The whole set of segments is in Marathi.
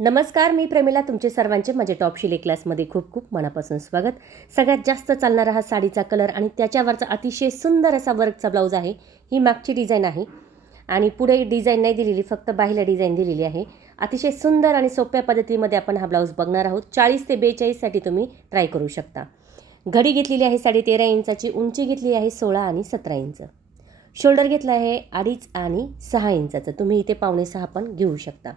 नमस्कार, मी प्रेमिला. तुमचे सर्वांचे माझे टॉप शिलाई क्लासमध्ये खूप खूप मनापासून स्वागत. सगळ्यात जास्त चालणारा हा साडीचा कलर आणि त्याच्यावरचा अतिशय सुंदर असा वर्कचा ब्लाऊज आहे. ही मागची डिझाईन आहे आणि पुढे डिझाईन नाही दिलेली, फक्त बाहेर डिझाईन दिलेली आहे. अतिशय सुंदर आणि सोप्या पद्धतीमध्ये आपण हा ब्लाऊज बघणार आहोत. 40 ते 42साठी तुम्ही ट्राय करू शकता. घडी घेतलेली आहे 13.5 इंचाची, उंची घेतली आहे 16 आणि 17 इंच. शोल्डर घेतला आहे 2.5 आणि 6 इंचाचं. तुम्ही इथे 5.5 पण घेऊ शकता.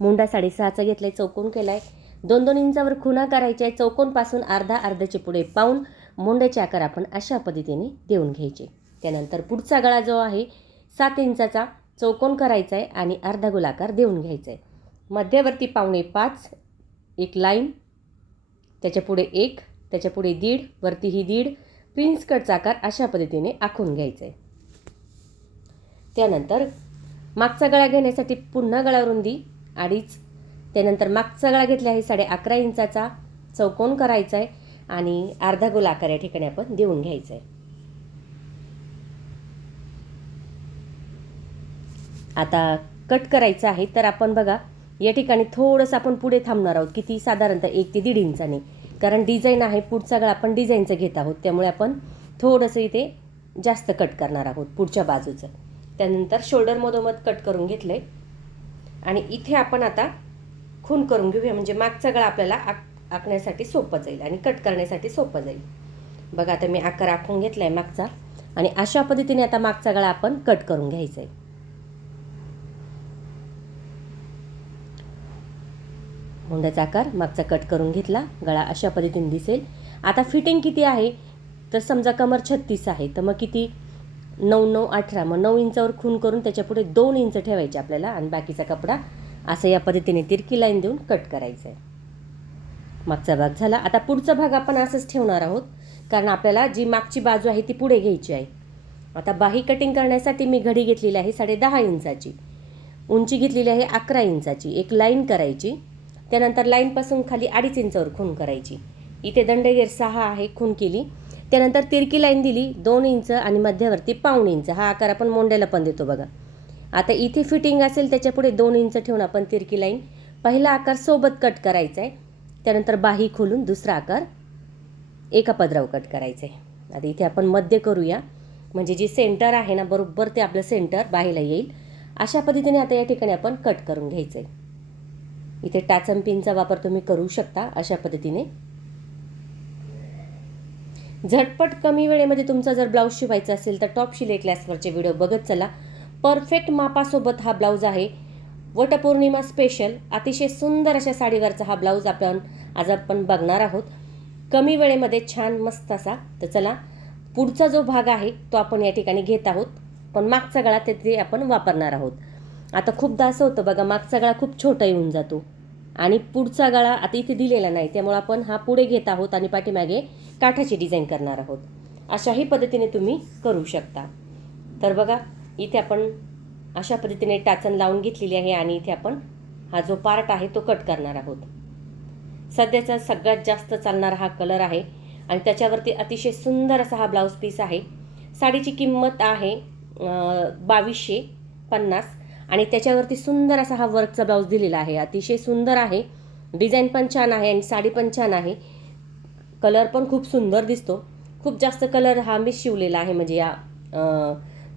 मुंडा 6.5चा घेतला आहे, चौकोन केला आहे. 2-2 इंचावर खुणा करायच्या आहे. चौकोनपासून अर्ध्याचे पुढे पाऊण मुंड्याचे आकार आपण अशा पद्धतीने देऊन घ्यायचे. त्यानंतर पुढचा गळा जो आहे 7 इंचाचा चौकोन करायचा आहे आणि अर्धा गोलाकार देऊन घ्यायचा आहे. मध्यवर्ती 4.5 एक लाईन, त्याच्यापुढे 1, त्याच्यापुढे 1.5, वरतीही 1.5 प्रिन्स कटचा आकार अशा पद्धतीने आखून घ्यायचा आहे. त्यानंतर मागचा गळा घेण्यासाठी पुन्हा गळा रुंदी 2.5, त्यानंतर मागचा गळा घेतला आहे 11.5 इंचाचा चौकोन करायचा आहे आणि अर्धा गोल आकार या ठिकाणी आपण देऊन घ्यायचा आहे. आता कट करायचं आहे, तर आपण बघा या ठिकाणी थोडंसं आपण पुढे थांबणार आहोत. किती? साधारणतः 1 ते 1.5 इंचाने, कारण डिझाईन आहे. पुढचा गळा आपण डिझाईनचं घेत आहोत, त्यामुळे आपण थोडंसं इथे जास्त कट करणार आहोत पुढच्या बाजूचं. त्यानंतर शोल्डर मधोमध कट करून घेतलं आहे आणि इथे आपण आता खून करून घेऊया, म्हणजे मागचा गळा आपल्याला आखण्यासाठी सोपं जाईल आणि कट करण्यासाठी सोपं जाईल. बघा आता मी आकार आखून घेतला आहे मागचा आणि अशा पद्धतीने आता मागचा गळा आपण कट करून घ्यायचा आहे. मुंड्याचा आकार मागचा कट करून घेतला, गळा अशा पद्धतीने दिसेल. आता फिटिंग किती आहे? तर समजा कमर 36 आहे, तर मग किती? 9-9 18, मग 9 इंचावर खून करून त्याच्यापुढे 2 इंच ठेवायचे आपल्याला आणि बाकीचा कपडा असं या पद्धतीने तिरकी लाईन देऊन कट करायचं आहे. मागचा भाग झाला. आता पुढचा भाग आपण असंच ठेवणार आहोत, कारण आपल्याला जी मागची बाजू आहे ती पुढे घ्यायची आहे. आता बाही कटिंग करण्यासाठी मी घडी घेतलेली आहे 10.5 इंचाची, उंची घेतलेली आहे 11 इंचाची. एक लाईन करायची, त्यानंतर लाईनपासून खाली 2.5 इंचावर खून करायची. इथे दंडगेर 6 आहे, खून केली. त्यानंतर तिरकी लाईन दिली 2 इंच आणि मध्यवर्ती पाऊण इंच. हा आकार आपण मोंड्याला पण देतो बघा. आता इथे फिटिंग असेल त्याच्यापुढे 2 इंच ठेवून आपण तिरकी लाईन पहिला आकार सोबत कट करायचा आहे. त्यानंतर बाही खोलून दुसरा आकार एका पदरावर कट करायचा आहे. आता इथे आपण मध्य करूया, म्हणजे जी सेंटर आहे ना बरोबर ते आपलं सेंटर बाहीला येईल. अशा पद्धतीने आता या ठिकाणी आपण कट करून घ्यायचं आहे. इथे टाचन पिनचा वापर तुम्ही करू शकता अशा पद्धतीने. झटपट कमी वेळेमध्ये तुमचा जर ब्लाऊज शिवायचा असेल तर टॉप शिलाई क्लासवरचे व्हिडिओ बघत चला. परफेक्ट मापासोबत हा ब्लाऊज आहे. वटपौर्णिमा स्पेशल अतिशय सुंदर अशा साडीवरचा हा ब्लाऊज आज आपण बघणार आहोत, कमी वेळेमध्ये छान मस्त असा. तर चला, पुढचा जो भाग आहे तो आपण या ठिकाणी घेत आहोत, पण मागचा गळा तिथे आपण वापरणार आहोत. आता खूपदा असं होतं बघा, मागचा गळा खूप छोटा येऊन जातो आणि पुढचा गळा आता इथे दिलेला नाही, त्यामुळे आपण हा पुढे घेत आहोत आणि पाठीमागे काठाची डिझाईन करणार आहोत. अशाही पद्धतीने तुम्ही करू शकता. तर बघा इथे आपण अशा पद्धतीने टाचन लावून घेतलेली आहे आणि इथे आपण हा जो पार्ट आहे तो कट करणार आहोत. सध्याचा सगळ्यात जास्त चालणारा हा कलर आहे आणि त्याच्यावरती अतिशय सुंदर असा हा ब्लाऊज पीस आहे. साडीची किंमत आहे 2250 आणि त्याच्यावरती सुंदर असा हा वर्कचा ब्लाऊज दिलेला आहे. अतिशय सुंदर आहे, डिझाईन पण छान आहे आणि साडी पण छान आहे. कलर पण खूप सुंदर दिसतो. खूप जास्त कलर हा मी शिवलेला आहे, म्हणजे या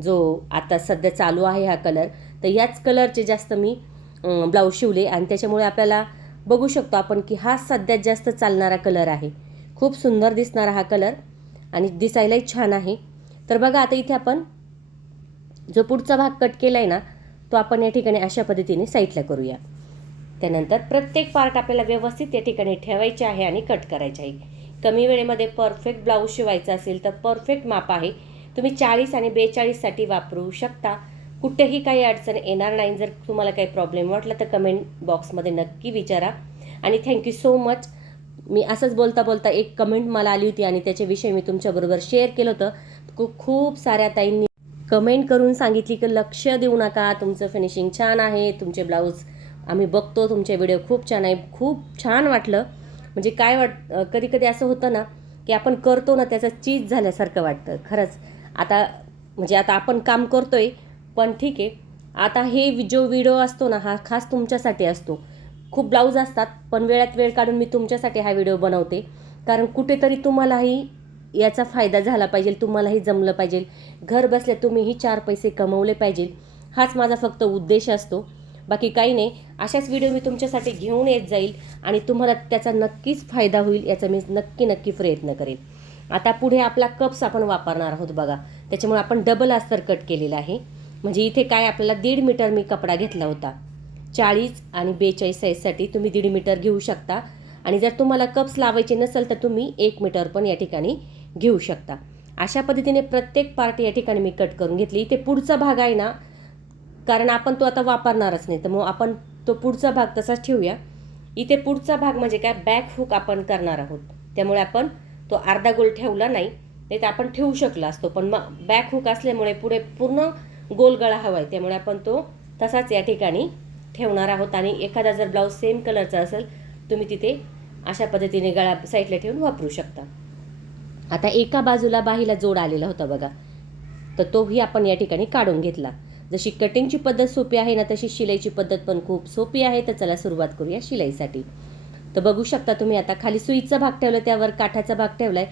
जो आता सध्या चालू आहे हा कलर, तर याच कलरचे जास्त मी ब्लाऊज शिवले आणि त्याच्यामुळे आपल्याला बघू शकतो आपण की हा सध्यात जास्त चालणारा कलर आहे. खूप सुंदर दिसणारा हा कलर आणि दिसायलाही छान आहे. तर बघा आता इथे आपण जो पुढचा भाग कट केला आहे ना तो आपण या ठिकाणी अशा पद्धतीने साईडला करूया. त्यानंतर प्रत्येक पार्ट आपल्याला व्यवस्थित या ठिकाणी ठेवायचे आहे आणि कट करायचे आहे. कमी वेळेमध्ये परफेक्ट ब्लाऊज शिवायचा असेल तर परफेक्ट माप आहे. तुम्ही 40 आणि 42साठी वापरू शकता. कुठेही काही अडचण येणार नाही. जर तुम्हाला काही प्रॉब्लेम वाटला तर कमेंट बॉक्समध्ये नक्की विचारा. आणि थँक्यू सो मच. मी असंच बोलता बोलता एक कमेंट मला आली होती आणि त्याच्याविषयी मी तुमच्याबरोबर शेअर केलं होतं. खूप साऱ्या ताईंनी कमेंट करून सांगितली की लक्ष देऊ नका, तुमचं फिनिशिंग छान आहे, तुमचे ब्लाऊज आम्ही बघतो, तुमचे व्हिडिओ खूप छान आहे. खूप छान वाटलं. म्हणजे काय कधी कधी असं होतं ना की आपण करतो ना त्याचं चीज झाल्यासारखं वाटतं खरंच. आता म्हणजे आता आपण काम करतोय पण ठीक आहे. आता हे जो व्हिडिओ असतो ना हा खास तुमच्यासाठी असतो. खूप ब्लाऊज असतात, पण वेळात वेळ काढून मी तुमच्यासाठी हा व्हिडिओ बनवते, कारण कुठेतरी तुम्हालाही याचा फायदा झाला पाहिजे, तुम्हालाही जमलं पाहिजे, घर बसल्या तुम्हीही 4 पैसे कमवले पाहिजे, हाच माझा फक्त उद्देश असतो. बाकी काही नाही. अशाच व्हिडिओ मी तुमच्यासाठी घेऊन येत जाईल आणि तुम्हाला त्याचा नक्कीच फायदा होईल याचा मी नक्की प्रयत्न करेन. आता पुढे आपला कप्स आपण वापरणार आहोत बघा, त्याच्यामुळे आपण डबल अस्तर कट केलेला आहे. म्हणजे इथे काय आपल्याला 1.5 मीटर मी कपडा घेतला होता. 40 आणि 42 साईजसाठी तुम्ही 1.5 मीटर घेऊ शकता, आणि जर तुम्हाला कप्स लावायचे नसेल तर तुम्ही 1 मीटर पण या ठिकाणी घेऊ शकता. अशा पद्धतीने प्रत्येक पार्ट या ठिकाणी मी कट करून घेतली. इथे पुढचा भाग आहे ना, कारण आपण तो आता वापरणारच नाही, तर मग आपण तो पुढचा भाग तसाच ठेवूया. इथे पुढचा भाग म्हणजे काय, बॅक हुक आपण करणार आहोत, त्यामुळे आपण तो अर्धा गोल ठेवला नाही तर आपण ठेवू शकला असतो, पण मग बॅक हुक असल्यामुळे पुढे पूर्ण गोल गळा हवा आहे, त्यामुळे आपण तो तसाच या ठिकाणी ठेवणार आहोत. आणि एखादा जर ब्लाऊज सेम कलरचा असेल तुम्ही तिथे अशा पद्धतीने गळा साईडला ठेवून वापरू शकता. आता एका बाजूला बाहीला जोड आलेला होता बघा, तर तोही आपण या ठिकाणी काढून घेतला. जशी कटिंगची पद्धत सोपी आहे ना, तशी शिलाईची पद्धत पण खूप सोपी आहे. तर चला सुरुवात करूया शिलाईसाठी. तर बघू शकता तुम्ही, आता खाली सुईचा भाग ठेवला, त्यावर काठाचा भाग ठेवलाय,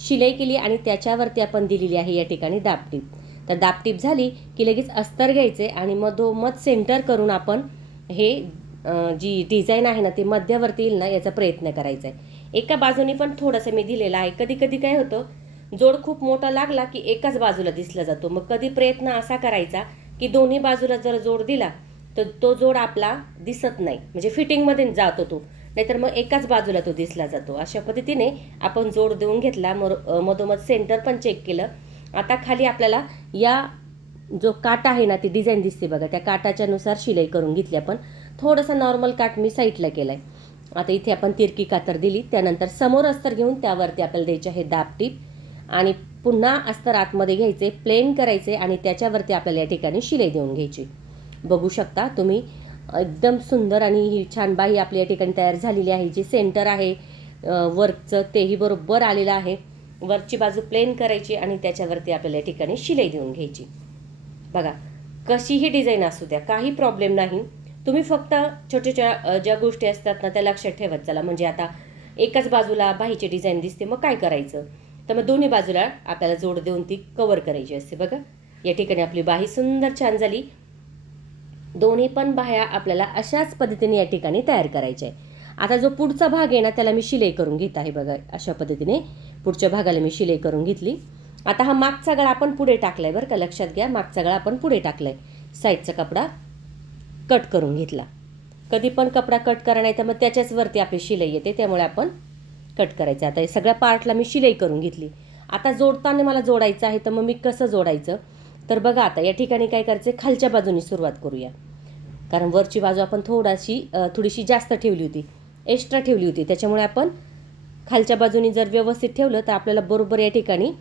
शिलाई केली आणि त्याच्यावरती आपण दिलेली आहे या ठिकाणी दाबटीप. तर दाबटीप झाली की लगेच अस्तर घ्यायचे आणि मधोमध सेंटर करून आपण हे जी डिझाईन आहे ना ती मध्यावरती येईल ना याचा प्रयत्न करायचा आहे. एका बाजूने पण थोडंसं मी दिलेलं आहे. कधी कधी काय होतं, जोड खूप मोठा लागला की एकाच बाजूला दिसला जातो, मग कधी प्रयत्न असा करायचा की दोन्ही बाजूला जर जोड दिला तर तो जोड आपला दिसत नाही, म्हणजे फिटिंगमध्ये जातो तो, नाहीतर मग एकाच बाजूला तो दिसला जातो. अशा पद्धतीने आपण जोड देऊन घेतला, मधोमध सेंटर पण चेक केलं. आता खाली आपल्याला या जो काटा आहे ना ती डिझाईन दिसते बघा, त्या काटाच्या नुसार शिलाई करून घेतली आपण. थोडासा नॉर्मल काट मी साईडला केलाय. आता इथे आपण तिरकी कातर दिली, त्यानंतर समोर अस्तर घेऊन त्यावरती आपल्याला द्यायचे आहे दाबटीप, आणि पुन्हा अस्तर आतमध्ये घ्यायचे, प्लेन करायचे आणि त्याच्यावरती आपल्याला या ठिकाणी शिलाई देऊन घ्यायची. बघू शकता तुम्ही, एकदम सुंदर आणि ही छान बाही आपली या ठिकाणी तयार झालेली आहे. जे सेंटर आहे वर्कचं तेही बरोबर आलेलं आहे. वरची बाजू प्लेन करायची आणि त्याच्यावरती आपल्याला या ठिकाणी शिलाई देऊन घ्यायची. बघा, कशीही डिझाईन असू द्या, काही प्रॉब्लेम नाही. तुम्ही फक्त छोट्या ज्या गोष्टी असतात ना त्या लक्षात ठेवत चला. म्हणजे आता एकाच बाजूला बाहीची डिझाईन दिसते, मग काय करायचं, तर मग दोन्ही बाजूला आपल्याला जोड देऊन ती कव्हर करायची असते. बघा, या ठिकाणी आपली बाही सुंदर छान झाली. दोन्ही पण बाह्या आपल्याला अशाच पद्धतीने या ठिकाणी तयार करायच्या आहे. आता जो पुढचा भाग आहे ना त्याला मी शिलाई करून घेत आहे. बघा, अशा पद्धतीने पुढच्या भागाला मी शिलाई करून घेतली. आता हा मागचा गळा आपण पुढे टाकलाय बरं का, लक्षात घ्या, मागचा गळा आपण पुढे टाकलाय. साईडचा कपडा कट करून घेतला. कधी पण कपडा कट करा, नाही तर मग त्याच्याच वरती आपली शिलाई येते, त्यामुळे आपण कट करायचं. आता हे सगळ्या पार्टला मी शिलाई करून घेतली. आता जोडताना मला जोडायचं आहे, तर मग मी कसं जोडायचं, तर बघा आता या ठिकाणी काय करायचं, खालच्या बाजूने सुरुवात करूया, कारण वरची बाजू आपण थोडीशी जास्त ठेवली होती, एक्स्ट्रा ठेवली होती, त्याच्यामुळे आपण खालच्या बाजूने जर व्यवस्थित ठेवलं तर आपल्याला बरोबर या ठिकाणी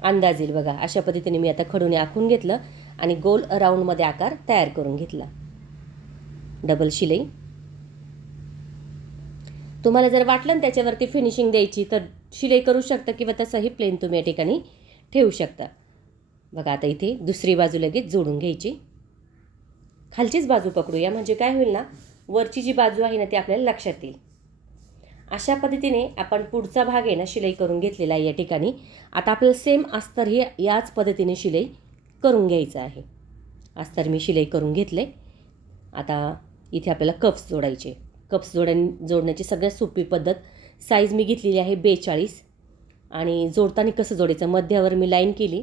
अंदाज येईल. बघा, अशा पद्धतीने मी आता खडूने आखून घेतलं आणि गोल राऊंडमध्ये आकार तयार करून घेतला. डबल शिलाई. तुम्हाला जर वाटलं ना त्याच्यावरती फिनिशिंग द्यायची तर शिलाई करू शकता, किंवा तसंही प्लेन तुम्ही या ठिकाणी ठेवू शकता. बघा, आता इथे दुसरी बाजू लगेच जोडून घ्यायची. खालचीच बाजू पकडूया, म्हणजे काय होईल ना, वरची जी बाजू आहे ना ती आपल्याला लक्षात येईल. अशा पद्धतीने आपण पुढचा भाग आहे ना शिलाई करून घेतलेला आहे या ठिकाणी. आता आपल्याला सेम अस्तर हे याच पद्धतीने शिलाई करून घ्यायचं आहे. अस्तर मी शिलाई करून घेतले. आता इथे आपल्याला कप्स जोडायचे. कप्स जोडण्याची सगळ्यात सोपी पद्धत, साईज मी घेतलेली आहे 42, आणि जोडताना कसं जोडायचं, मध्यावर मी लाईन केली,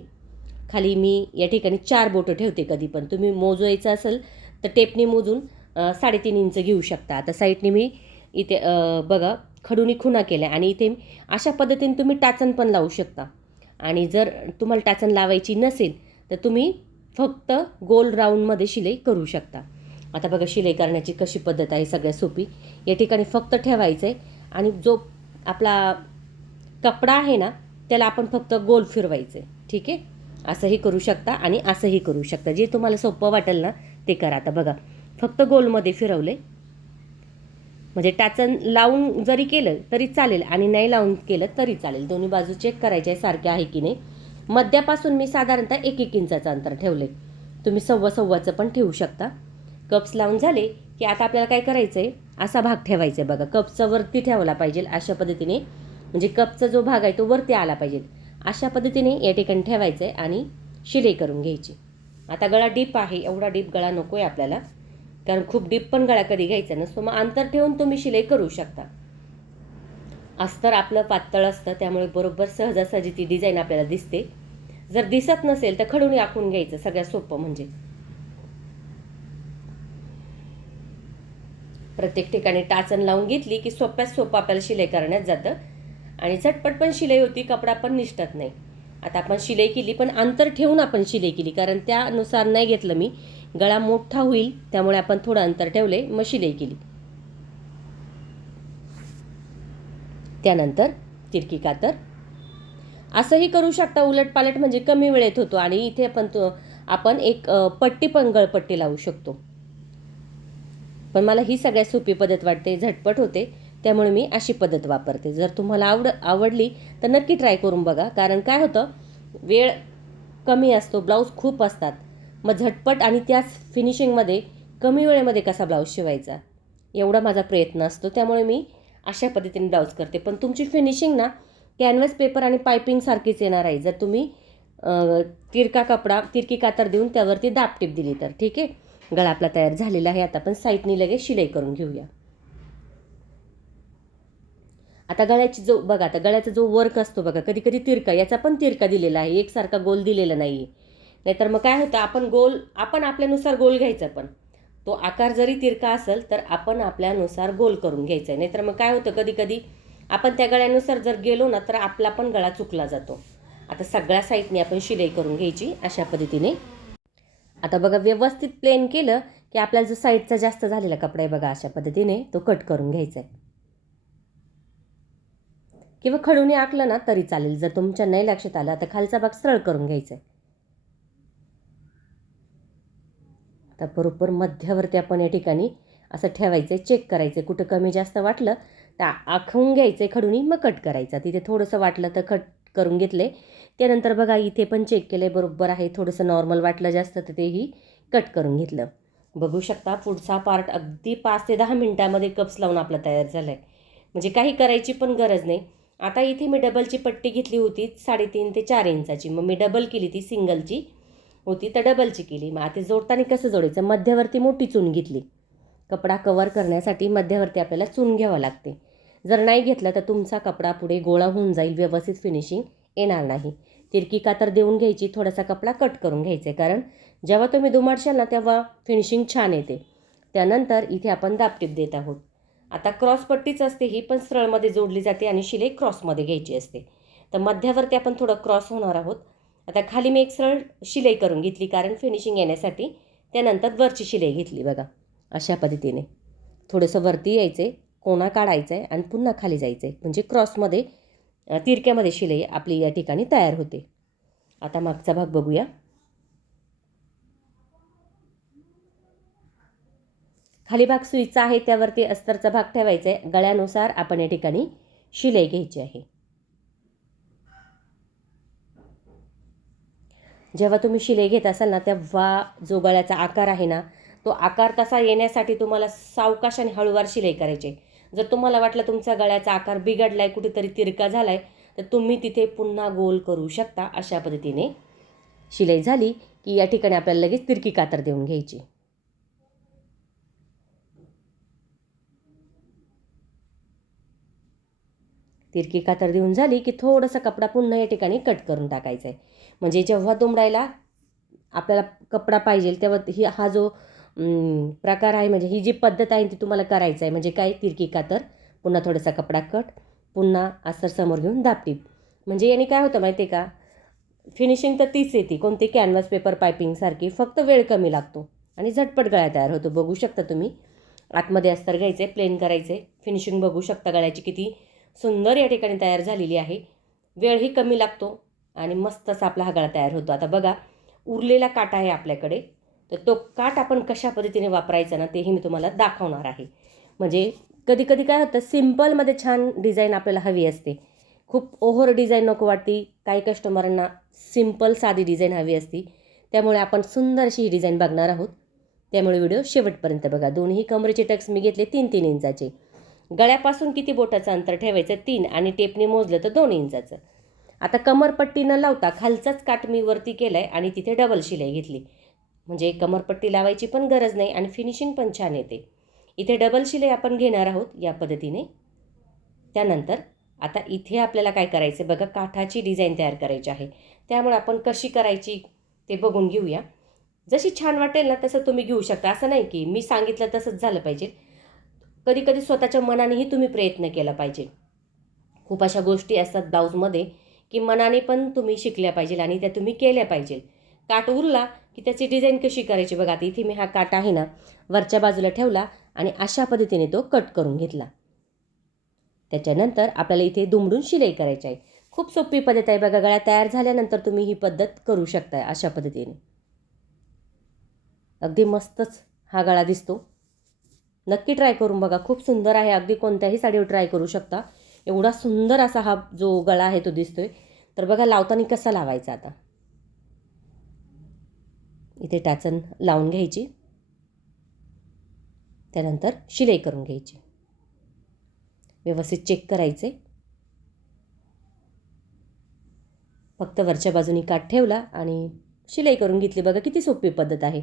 खाली मी या ठिकाणी 4 बोटं ठेवते. कधी पण तुम्ही मोजायचं असेल तर टेपने मोजून 3.5 इंच घेऊ शकता. आता साईडने मी इथे बघा खडूनी खुणा केल्या, आणि इथे अशा पद्धतीने तुम्ही टाचण पण लावू शकता. आणि जर तुम्हाला टाचण लावायची नसेल तर तुम्ही फक्त गोल राऊंडमध्ये शिलाई करू शकता. आता बघा शिलाई करण्याची कशी पद्धत आहे, सगळ्यात सोपी. या ठिकाणी फक्त ठेवायचं आहे आणि जो आपला कपडा आहे ना त्याला आपण फक्त गोल फिरवायचं आहे. ठीक आहे, असंही करू शकता आणि असंही करू शकता, जे तुम्हाला सोपं वाटेल ना ते करा. आता बघा, फक्त गोलमध्ये फिरवले, म्हणजे टाचण लावून जरी केलं तरी चालेल आणि नाही लावून केलं तरी चालेल. दोन्ही बाजू चेक करायच्या सारख्या आहे की नाही. मध्यापासून मी साधारणतः 1-1 इंचाचं अंतर ठेवले, तुम्ही 1.25 पण ठेवू शकता. कप्स लावून झाले की आता आपल्याला काय करायचं आहे, असा भाग ठेवायचा आहे बघा. कपचा वरती ठेवला पाहिजे अशा पद्धतीने, म्हणजे कपचा जो भाग आहे तो वरती आला पाहिजे अशा पद्धतीने या ठिकाणी ठेवायचं आहे आणि शिलाई करून घ्यायची. आता गळा डीप आहे, एवढा डीप गळा नको आहे आपल्याला, कारण खूप डीप पण गळा कधी घ्यायचा नसतो. मग अंतर ठेवून तुम्ही शिलाई करू शकता. अस्तर आपलं पातळ असतं त्यामुळे बरोबर सहजासहजी ती डिझाईन आपल्याला दिसते. जर दिसत नसेल तर खडून आखून घ्यायचं, सगळ्यात सोपं. म्हणजे प्रत्येक ठिकाणी टाचण लावून घेतली की सोप्यात सोपं आपल्याला शिलाई करण्यात जातं आणि झटपट पण शिलाई होती, कपडा पण निष्ठत नाही. आता आपण शिलाई केली, पण अंतर ठेवून आपण शिलाई केली, कारण त्यानुसार नाही घेतलं मी, गळा मोठा होईल त्यामुळे आपण थोडं अंतर ठेवले, मग शिलाई केली. त्यानंतर तिरकी कातर असंही करू शकता, उलटपालट, म्हणजे कमी वेळेत होतो. आणि इथे आपण एक पट्टी पण गळपट्टी लावू शकतो. पण मला ही सगळ्यात सोपी पद्धत वाटते, झटपट होते, त्यामुळे मी अशी पद्धत वापरते. जर तुम्हाला आवडली तर नक्की ट्राय करून बघा. कारण काय होतं, वेळ कमी असतो, ब्लाऊज खूप असतात, मग झटपट आणि त्याच फिनिशिंगमध्ये कमी वेळेमध्ये कसा ब्लाऊज शिवायचा एवढा माझा प्रयत्न असतो. त्यामुळे मी अशा पद्धतीने ब्लाऊज करते. पण तुमची फिनिशिंग ना कॅनव्हास पेपर आणि पायपिंग सारखीच येणार आहे, जर तुम्ही तिरकी कातर देऊन त्यावरती दाबटीप दिली तर. ठीक आहे, गळा आपला तयार झालेला आहे. आता आपण साईडनी लगेच शिलाई करून घेऊया. आता आता गळ्याचा जो वर्क असतो बघा, कधी कधी तिरका, याचा पण तिरका दिलेला आहे, एकसारखा गोल दिलेला नाही आहे. नाहीतर मग काय होतं, आपण आपल्यानुसार गोल घ्यायचा, पण तो आकार जरी तिरका असेल तर आपण आपल्यानुसार गोल करून घ्यायचा आहे. नाहीतर मग काय होतं, कधी कधी आपण त्या गळ्यानुसार जर गेलो ना तर आपला पण गळा चुकला जातो. आता सगळ्या साईडने आपण शिलाई करून घ्यायची अशा पद्धतीने. आता बघा, व्यवस्थित प्लेन केलं की आपल्याला जो साईडचा जास्त झालेला कपडा आहे बघा, अशा पद्धतीने तो कट करून घ्यायचा आहे. किंवा खडूने आखलं ना तरी चालेल, जर तुमच्या नाही लक्षात आलं. आता खालचा भाग सरळ करून घ्यायचा आहे. आता बरोबर मध्यावरती आपण या ठिकाणी असं ठेवायचं, चेक करायचं, कुठं कमी जास्त वाटलं तर आखून घ्यायचं खडूनी, मग कट करायचा. तिथे थोडंसं वाटलं तर कट करून घेतले. त्यानंतर बघा इथे पण चेक केलं, बरोबर आहे. थोडंसं नॉर्मल वाटलं जास्त तर तेही कट करून घेतलं. बघू शकता पुढचा पार्ट अगदी 5 ते 10 मिनटामध्ये कप्स लावून आपला तयार झाला आहे. म्हणजे काही करायची पण गरज नाही. आता इथे मी डबलची पट्टी घेतली होती 3.5 ते 4 इंचाची, मग मी डबल केली, ती सिंगलची होती तर डबलची केली. मग आता जोडताना कसं जोडायचं, मध्यावरती मोठी चून घेतली. कपडा कवर करण्यासाठी मध्यावरती आपल्याला चून घ्यावं लागते. जर नाही घेतलं तर तुमचा कपडा पुढे गोळा होऊन जाईल, व्यवस्थित फिनिशिंग येणार नाही. तिरकी कातर देऊन घ्यायची, थोडासा कपडा कट करून घ्यायचा, कारण जेव्हा तुम्ही दुमडशाल ना तेव्हा फिनिशिंग छान येते. त्यानंतर इथे आपण दाबटीप देत आहोत. आता क्रॉसपट्टीच असते ही, पण सरळमध्ये जोडली जाते आणि शिलाई क्रॉसमध्ये घ्यायची असते. तर मध्यावरती आपण थोडं क्रॉस होणार आहोत. आता खाली मी एक सरळ शिलाई करून घेतली, कारण फिनिशिंग येण्यासाठी. त्यानंतर वरची शिलाई घेतली बघा, अशा पद्धतीने थोडंसं वरती यायचं आहे, कोणा काढायचा आहे आणि पुन्हा खाली जायचं आहे, म्हणजे क्रॉसमध्ये तिरक्यामध्ये शिलाई आपली या ठिकाणी तयार होते. आता मागचा भाग बघूया. खाली भाग सुईचा आहे, त्यावरती अस्तरचा भाग ठेवायचा आहे. गळ्यानुसार आपण या ठिकाणी शिलाई घ्यायची आहे. जेव्हा तुम्ही शिलाई घेत असाल ना तेव्हा जो गळ्याचा आकार आहे ना, तो आकार तसा येण्यासाठी तुम्हाला सावकाश आणि हळूवार शिलाई करायची. जर तुम्हाला वाटलं तुमचा गळ्याचा आकार बिघडला आहे, कुठेतरी तिरका झाला आहे, तर तुम्ही तिथे पुन्हा गोल करू शकता. अशा पद्धतीने शिलाई झाली की या ठिकाणी आपल्याला लगेच तिरकी कातर देऊन घ्यायची. तिरकी कातर देऊन झाली की थोडासा कपडा पुन्हा या ठिकाणी कट करून टाकायचा आहे. म्हणजे जेव्हा दुमडायला आपल्याला कपडा पाहिजे तेव्हा हा जो प्रकार आहे, म्हणजे ही जी पद्धत आहे ती तुम्हाला करायचं आहे. म्हणजे काय, तिरकी कातर, पुन्हा थोडासा कपडा कट, पुन्हा अस्तर समोर घेऊन दाबटीप. म्हणजे याने काय होतं माहिती आहे का, फिनिशिंग तर तीच येते, कोणती कॅनव्हास पेपर पायपिंगसारखी, फक्त वेळ कमी लागतो आणि झटपट गळा तयार होतो. बघू शकता तुम्ही, आतमध्ये अस्तर घ्यायचे, प्लेन करायचे. फिनिशिंग बघू शकता गळ्याची किती सुंदर या ठिकाणी तयार झालेली आहे. वेळही कमी लागतो आणि मस्त असा आपला हा गळा तयार होतो. आता बघा, उरलेला काट आहे आपल्याकडे, तर तो काट आपण कशा पद्धतीने वापरायचा ना तेही मी तुम्हाला दाखवणार आहे. म्हणजे कधी कधी काय होतं, सिम्पलमध्ये छान डिझाईन आपल्याला हवी असते, खूप ओव्हर डिझाईन नको वाटती. काही कस्टमरांना सिम्पल साधी डिझाईन हवी असती, त्यामुळे आपण सुंदर अशी ही डिझाईन बघणार आहोत. त्यामुळे व्हिडिओ शेवटपर्यंत बघा. दोन्ही कमरेचे टक्स मी घेतले 3-3 इंचाचे. गळ्यापासून किती बोटाचं अंतर ठेवायचं 3 आणि टेपने मोजलं तर 2 इंचाचं. आता कमरपट्टी न लावता खालचाच काठ मी वरती केला आहे आणि तिथे डबल शिलाई घेतली. म्हणजे कमरपट्टी लावायची पण गरज नाही आणि फिनिशिंग पण छान येते. इथे डबल शिलाई आपण घेणार आहोत या पद्धतीने. त्यानंतर आता इथे आपल्याला काय करायचं बघा, काठाची डिझाईन तयार करायची आहे. त्यामुळे आपण कशी करायची ते बघून घेऊया. जशी छान वाटेल ना तसं तुम्ही घेऊ शकता. असं नाही की मी सांगितलं तसंच झालं पाहिजे. कधी कधी स्वतःच्या मनानेही तुम्ही प्रयत्न केला पाहिजे. खूप अशा गोष्टी असतात ब्लाऊजमध्ये की मनाने पण तुम्ही शिकल्या पाहिजे आणि त्या तुम्ही केल्या पाहिजे. काठ उरला की त्याची डिझाईन कशी करायची बघा. आता इथे मी हा काठ आहे ना वरच्या बाजूला ठेवला आणि अशा पद्धतीने तो कट करून घेतला. त्याच्यानंतर आपल्याला इथे दुमडून शिलाई करायची आहे. खूप सोपी पद्धत आहे बघा. गळा तयार झाल्यानंतर तुम्ही ही पद्धत करू शकता अशा पद्धतीने. अगदी मस्तच हा गळा दिसतो. नक्की ट्राय करून बघा. खूप सुंदर आहे. अगदी कोणत्याही साडीवर ट्राय करू शकता. एवढा सुंदर असा हा जो गळा आहे तो दिसतोय. तर बघा लावताना कसा लावायचा. आता इथे टाचन लावून घ्यायची. त्यानंतर शिलाई करून घ्यायची. व्यवस्थित चेक करायचे. फक्त वरच्या बाजूनी काठ ठेवला आणि शिलाई करून घेतली. बघा किती सोपी पद्धत आहे.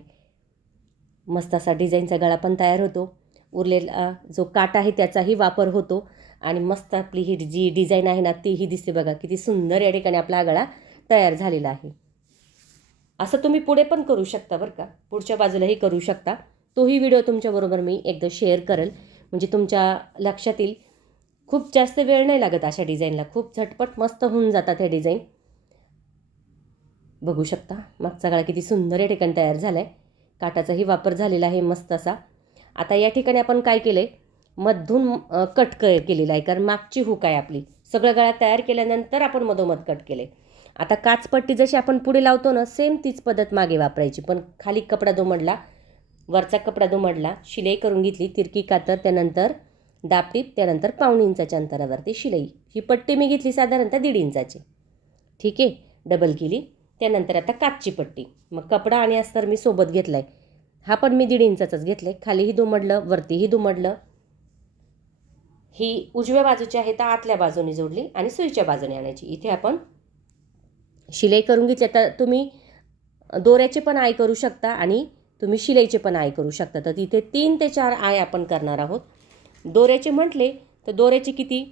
मस्त असा डिझाईनचा गळा पण तयार होतो. उरलेला जो काठ आहे त्याचाही वापर होतो आणि मस्त आपली ही जी डिझाईन आहे ना तीही दिसते. बघा किती सुंदर या ठिकाणी आपला हा गळा तयार झालेला आहे. असं तुम्ही पुढे पण करू शकता बरं का. पुढच्या बाजूलाही करू शकता. तोही व्हिडिओ तुमच्याबरोबर मी एकदा शेअर करेल. म्हणजे तुमच्या लक्षात येईल. खूप जास्त वेळ नाही लागत अशा डिझाईनला. खूप झटपट मस्त होऊन जातात हे डिझाईन. बघू शकता मागचा गळा किती सुंदर या ठिकाणी तयार झाला आहे. काठाचाही वापर झालेला आहे मस्त असा. आता या ठिकाणी आपण काय केलं आहे, मधून कट केलेला आहे. कारण मागची हुक आहे आपली. सगळं गळा तयार केल्यानंतर आपण मधोमध कट केले. आता काचपट्टी जशी आपण पुढे लावतो ना सेम तीच पद्धत मागे वापरायची. पण खाली कपडा दुमडला, वरचा कपडा दुमडला, शिलाई करून घेतली. तिरकी कातर, त्यानंतर दाबटीप, त्यानंतर 1.5 इंचाच्या अंतरावरती शिलाई. ही पट्टी मी घेतली साधारणतः 1.5 इंचाची. ठीक आहे. डबल केली. त्यानंतर आता काचची पट्टी. मग कपडा आणि अस्तर मी सोबत घेतला आहे. हा पण मी 1.5 इंचाचाच घेतला आहे. खालीही दुमडलं, वरतीही दुमडलं. ही उजव्या बाजूची आहे तर आतल्या बाजूने जोडली आणि सुईच्या बाजूने आणायची. इथे आपण शिलाई करून घेतली. तर तुम्ही दोऱ्याचे पण आय करू शकता आणि तुम्ही शिलाईचे पण आय करू शकता. तर तिथे 3 ते 4 आय आपण करणार आहोत. दोऱ्याचे म्हटले तर दोऱ्याचे किती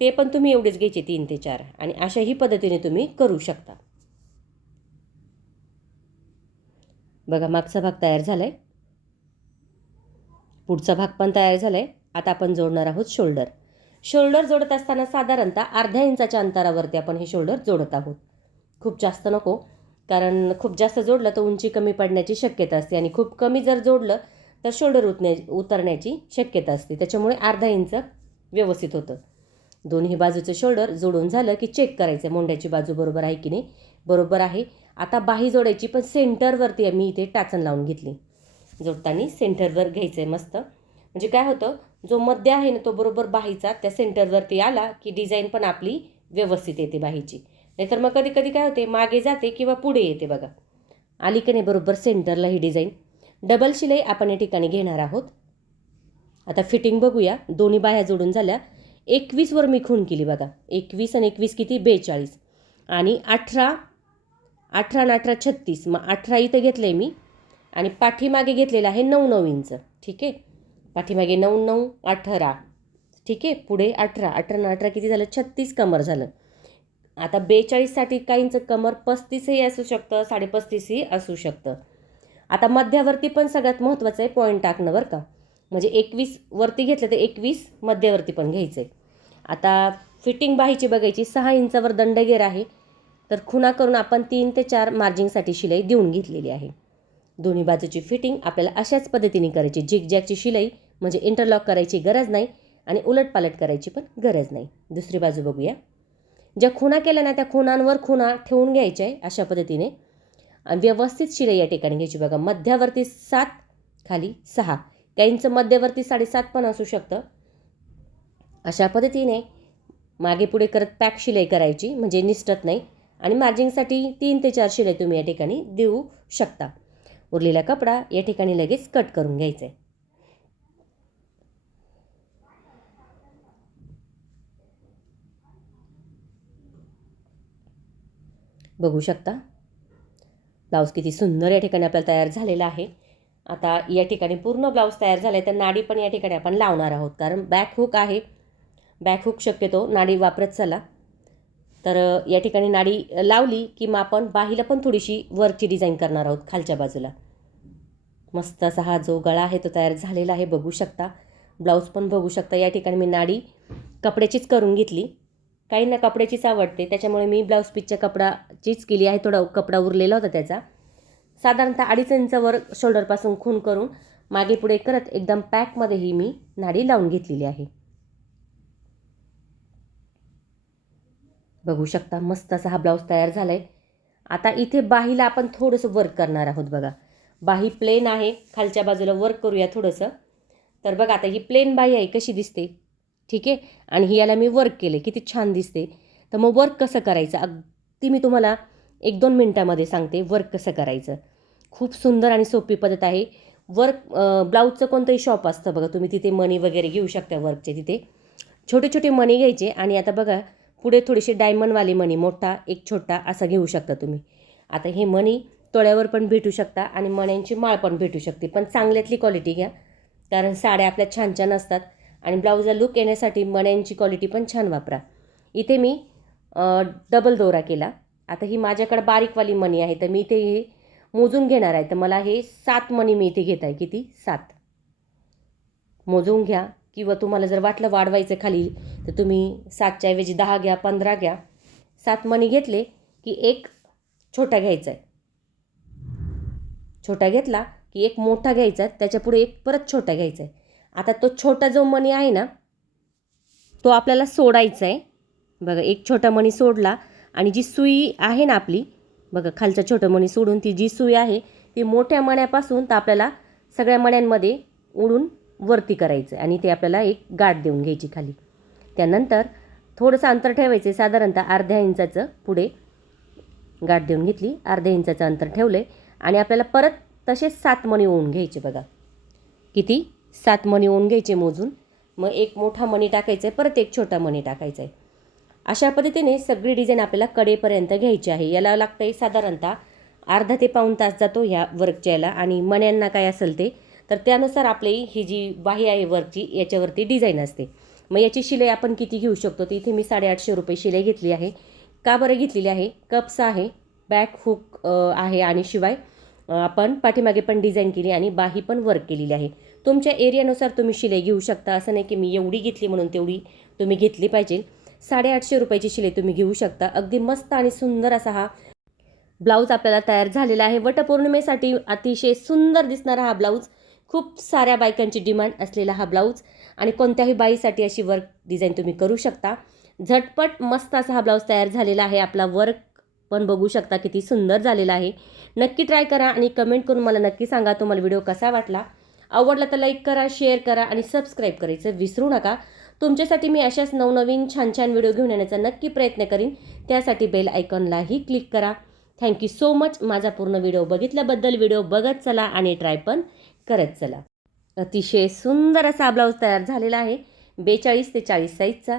ते पण तुम्ही एवढेच घ्यायचे 3 ते 4 आणि अशाही पद्धतीने तुम्ही करू शकता. बघा मागचा भाग तयार झाला आहे. पुढचा भाग पण तयार झाला आहे. आता आपण जोडणार आहोत शोल्डर. शोल्डर जोडत असताना साधारणतः अर्ध्या इंचाच्या अंतरावरती आपण हे शोल्डर जोडत आहोत. खूप जास्त नको. कारण खूप जास्त जोडलं तर उंची कमी पडण्याची शक्यता असते आणि खूप कमी जर जोडलं तर शोल्डर उतरण्याची शक्यता असते. त्याच्यामुळे अर्धा इंच व्यवस्थित होतं. दोन्ही बाजूचं शोल्डर जोडून झालं की चेक करायचं मोंड्याची बाजू बरोबर आहे की नाही. बरोबर आहे. आता बाही जोडायची पण सेंटरवरती मी इथे टाचन लावून घेतली. जोडताना सेंटरवर घ्यायचं आहे मस्त. म्हणजे काय होतं, जो मध्य आहे ना तो बरोबर बाहीचा त्या सेंटरवरती आला की डिझाईन पण आपली व्यवस्थित येते बाहीची. नाहीतर मग कधी कधी काय होते मागे जाते किंवा पुढे येते. बघा आली की नाही बरोबर सेंटरला ही डिझाईन. डबल शिलाई आपण या ठिकाणी घेणार आहोत. आता फिटिंग बघूया. दोन्ही बाह्या जोडून झाल्या. 21 वर मी खूण केली बघा. 21 आणि 21 किती 42 आणि 18 आणि 18 36. मग 18 इथं घेतलं आहे मी आणि पाठीमागे घेतलेलं आहे 9 इंच. ठीक आहे. पाठीमागे 9 18. ठीक आहे. पुढे 18 आणि 18 किती झालं 36 कमर झालं. आता 42साठी काहींचं कमर 35ही असू शकतं, 35.5ही असू शकतं. आता मध्यावरती पण सगळ्यात महत्त्वाचं आहे पॉईंट टाकणं बरं का. म्हणजे 21 वरती घेतलं तर 21 मध्यवर्ती पण घ्यायचं आहे. आता फिटिंग बाहीची बघायची. 6 इंचावर दंडगेर आहे. तर खुणा करून आपण 3 ते 4 मार्जिंगसाठी शिलाई देऊन घेतलेली आहे. दोन्ही बाजूची फिटिंग आपल्याला अशाच पद्धतीने करायची. झिगझॅगची शिलाई म्हणजे इंटरलॉक करायची गरज नाही आणि उलटपालट करायची पण गरज नाही. दुसरी बाजू बघूया. ज्या खुणा केल्या ना त्या खुणांवर खुणा ठेवून घ्यायच्या आहे अशा पद्धतीने आणि व्यवस्थित शिलाई या ठिकाणी घ्यायची. बघा मध्यावरती 7 खाली 6. काहींचं मध्यवर्ती 7.5 पण असू शकतं. अशा पद्धतीने मागे पुढे करत पॅक शिलाई करायची म्हणजे निसटत नाही आणि मार्जिंगसाठी 3 ते 4 शिलाई तुम्ही या ठिकाणी देऊ शकता. उरलेला कपडा या ठिकाणी लगेच कट करून घ्यायचा आहे. बघू शकता ब्लाऊज किती सुंदर या ठिकाणी आपल्याला तयार झालेला आहे. आता या ठिकाणी पूर्ण ब्लाऊज तयार झाला आहे, तर नाडी पण या ठिकाणी आपण लावणार आहोत, कारण बॅक हुक आहे. बॅक हुक शक्यतो नाडी वापरत चला. तर या ठिकाणी नाडी लावली की मग आपण बाहीला पण थोडीशी वरची डिझाईन करणार आहोत खालच्या बाजूला. मस्त असा हा जो गळा आहे तो तयार झालेला आहे. बघू शकता ब्लाऊज पण बघू शकता. या ठिकाणी मी नाडी कपड्याचीच करून घेतली. काहींना कपड्याचीच आवडते, त्याच्यामुळे मी ब्लाऊज पीसच्या कपडाचीच केली आहे. थोडा कपडा उरलेला होता त्याचा. साधारणतः 2.5 इंचावर शोल्डरपासून खून करून मागे पुढे करत एकदम पॅकमध्ये ही मी नाडी लावून घेतलेली आहे. बघू शकता मस्त असा हा ब्लाऊज तयार झाला आहे. आता इथे बाहीला आपण थोडंसं वर्क करणार आहोत. बघा बाही प्लेन आहे, खालच्या बाजूला वर्क करूया थोडंसं. तर बघा आता ही प्लेन बाही आहे, कशी दिसते, ठीक आहे. आणि ही याला मी वर्क केले, किती छान दिसते. तर मग वर्क कसं करायचं अगदी मी तुम्हाला 1-2 मिनटामध्ये सांगते वर्क कसं करायचं. खूप सुंदर आणि सोपी पद्धत आहे. वर्क ब्लाऊजचं कोणतंही शॉप असतं बघा, तुम्ही तिथे मणी वगैरे घेऊ शकता. वर्कचे तिथे छोटे छोटे मणी घ्यायचे आणि आता बघा पुढे थोडेसे डायमंडवाले मणी, मोठा एक छोटा असा घेऊ शकता तुम्ही. आता हे मणी तोळ्यावर पण भेटू शकता आणि मण्यांची माळ पण भेटू शकते, पण चांगल्यातली क्वालिटी घ्या, कारण साड्या आपल्या छान छान असतात आणि ब्लाऊजला लुक येण्यासाठी मण्यांची क्वालिटी पण छान वापरा. इथे मी डबल दोरा केला. आता ही माझ्याकडे बारीकवाली मणी आहे, तर मी इथे हे मोजून घेणार आहे. तर मला हे 7 मणी मी इथे घेत आहे. किती? 7 मोजून घ्या, किंवा तुम्हाला जर वाटलं वाढवायचं खाली तर तुम्ही 7च्या ऐवजी 10 घ्या, 15 घ्या. 7 मणी घेतले की एक छोटा घ्यायचा आहे. छोटा घेतला की एक मोठा घ्यायचा, त्याच्यापुढे एक परत छोटा घ्यायचा आहे. आता तो छोटा जो मणी आहे ना तो आपल्याला सोडायचा आहे. बघा एक छोटा मणी सोडला आणि जी सुई आहे ना आपली, बघा खालचा छोटा मणी सोडून ती जी सुई आहे ती मोठ्या मण्यापासून तर आपल्याला सगळ्या मण्यांमध्ये उडून वरती करायचं आणि ते आपल्याला एक गाठ देऊन घ्यायची खाली. त्यानंतर थोडंसं अंतर ठेवायचं आहे, साधारणतः अर्ध्या इंचाचं पुढे गाठ देऊन घेतली, अर्ध्या इंचाचं अंतर ठेवलं आहे आणि आपल्याला परत तसेच 7 मणी ओवून घ्यायचे. बघा किती 7 मणी ओवून घ्यायचे मोजून. मग एक मोठा मणी टाकायचा आहे, परत एक छोटा मणी टाकायचा आहे. अशा पद्धतीने सगळी डिझाईन आपल्याला कडेपर्यंत घ्यायची आहे. याला लागतं आहे साधारणतः अर्धा ते पाऊण तास जातो ह्या वर्कच्या याला, आणि मण्यांना काय असेल ते तर त्यानुसार आपली ही जी बाही आहे वर्कची याच्यावरती डिझाईन असते. मग याची शिलाई आपण किती घेऊ शकतो, तर इथे मी 850 रुपये शिलाई घेतली आहे. का बरं घेतलेली आहे, कप्स आहे, बॅक हुक आहे आणि शिवाय आपण पाठीमागे पण डिझाईन केली आणि बाही पण वर्क केलेली आहे. तुमच्या एरियानुसार तुम्ही शिलाई घेऊ शकता, असं नाही की मी एवढी घेतली म्हणून तेवढी तुम्ही घेतली पाहिजे. 850 रुपयाची शिलाई तुम्ही घेऊ शकता. अगदी मस्त आणि सुंदर असा हा ब्लाऊज आपल्याला तयार झालेला आहे. वटपौर्णिमेसाठी अतिशय सुंदर दिसणारा हा ब्लाऊज, खूप साऱ्या बायकांची डिमांड असलेला हा ब्लाऊज आणि कोणत्याही बाईसाठी अशी वर्क डिझाईन तुम्ही करू शकता. झटपट मस्त असा हा ब्लाऊज तयार झालेला आहे. आपला वर्क पण बघू शकता किती सुंदर झालेला आहे. नक्की ट्राय करा आणि कमेंट करून मला नक्की सांगा तुम्हाला व्हिडिओ कसा वाटला. आवडला तर लाईक करा, शेअर करा आणि सबस्क्राईब करायचं विसरू नका. तुमच्यासाठी मी अशाच नवनवीन छान छान व्हिडिओ घेऊन येण्याचा नक्की प्रयत्न करीन. त्यासाठी बेल आयकॉनलाही क्लिक करा. थँक्यू सो मच माझा पूर्ण व्हिडिओ बघितल्याबद्दल. व्हिडिओ बघत चला आणि ट्राय पण करत चला. अतिशय सुंदर असा ब्लाऊज तयार झालेला आहे. 42 ते 40 साईजचा.